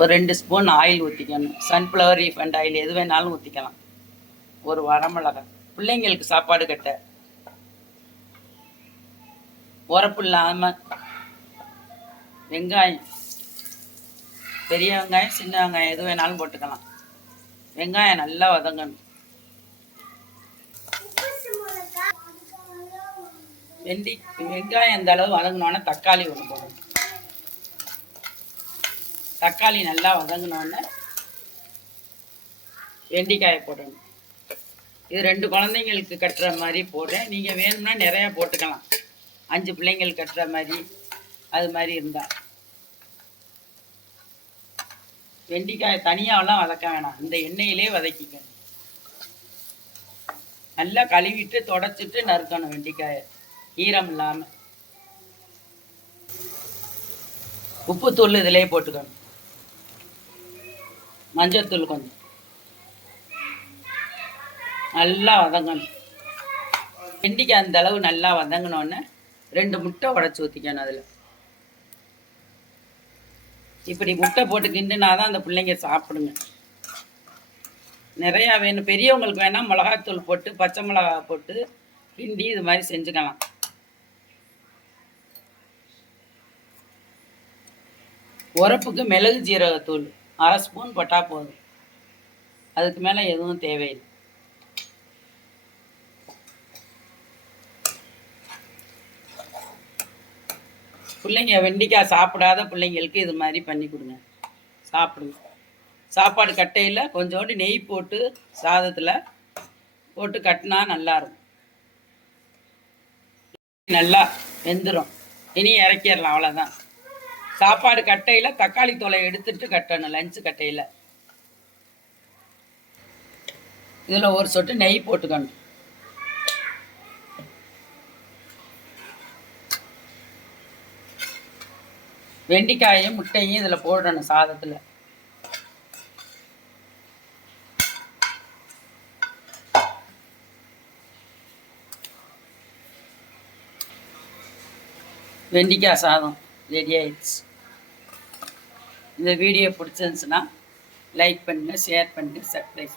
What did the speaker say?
ஒரு 2 spoon oil ஊற்றிக்கணும். Sunflower refined oil எது வேணாலும் ஊற்றிக்கலாம். ஒரு வரமிளகாய், பிள்ளைங்களுக்கு சாப்பாடு கட்ட உரப்பு இல்லாமல். வெங்காயம், பெரிய வெங்காயம் சின்ன வெங்காயம் எது வேணாலும் போட்டுக்கலாம். வெங்காயம் நல்லா வதங்கணும். வெங்காயம் இந்த அளவு வதங்கினோன்னே தக்காளி ஒன்று போடணும். தக்காளி நல்லா வதங்கினோடனே வெண்டைக்காயை போடணும். இது 2 குழந்தைங்களுக்கு கட்டுற மாதிரி போடுறேன். நீங்கள் வேணும்னா நிறையா போட்டுக்கலாம். 5 பிள்ளைங்களுக்கு கட்டுற மாதிரி அது மாதிரி இருந்தால். வெண்டைக்காயை தனியாகலாம் வதக்க வேணாம், இந்த எண்ணெயிலே வதக்கிக்கணும். நல்லா கழுவிட்டு தொடச்சிட்டு நறுக்கணும் வெண்டைக்காயை, ஈரம் இல்லாமல். உப்புத்தூள் இதிலே போட்டுக்கணும். மஞ்சத்தூள் கொஞ்சம். நல்லா வதங்கணும். வெண்டைக்காய் அந்த அளவு நல்லா வதங்கினோன்னே 2 முட்டை உடச்சி ஊற்றிக்கணும். அதில் இப்படி முட்டை போட்டு கிண்டுனா தான் அந்த பிள்ளைங்க சாப்பிடுங்க. நிறையா வேணும். பெரியவங்களுக்கு வேணால் மிளகாத்தூள் போட்டு பச்சை மிளகா போட்டு கிண்டி இது மாதிரி செஞ்சுக்கலாம். உரப்புக்கு மிளகு ஜீரகத்தூள் 1/2 ஸ்பூன் போட்டால் போதும். அதுக்கு மேலே எதுவும் தேவையில்லை. பிள்ளைங்க வெண்டைக்காய் சாப்பிடாத பிள்ளைங்களுக்கு இது மாதிரி பண்ணி கொடுங்க, சாப்பிடுங்க. சாப்பாடு கட்டையில் கொஞ்சோண்டு நெய் போட்டு சாதத்தில் போட்டு கட்டினா நல்லாயிருக்கும். நல்லா வெந்துடும். இனி இறக்கிடலாம், அவ்வளோதான். சாப்பாடு கட்டையில் தக்காளி தோலை எடுத்துட்டு கட்டணும். லஞ்சு கட்டையில் இதில் ஒரு சொட்டு நெய் போட்டுக்கணும். வெண்டைக்காயும் முட்டையும் இதில் போடணும் சாதத்தில். வெண்டைக்காய் சாதம் ரெடி ஆயிடுச்சு. இந்த வீடியோ பிடிச்சிருந்துச்சுன்னா லைக் பண்ணுங்கள், ஷேர் பண்ணுங்கள், சப்ஸ்கிரைப்.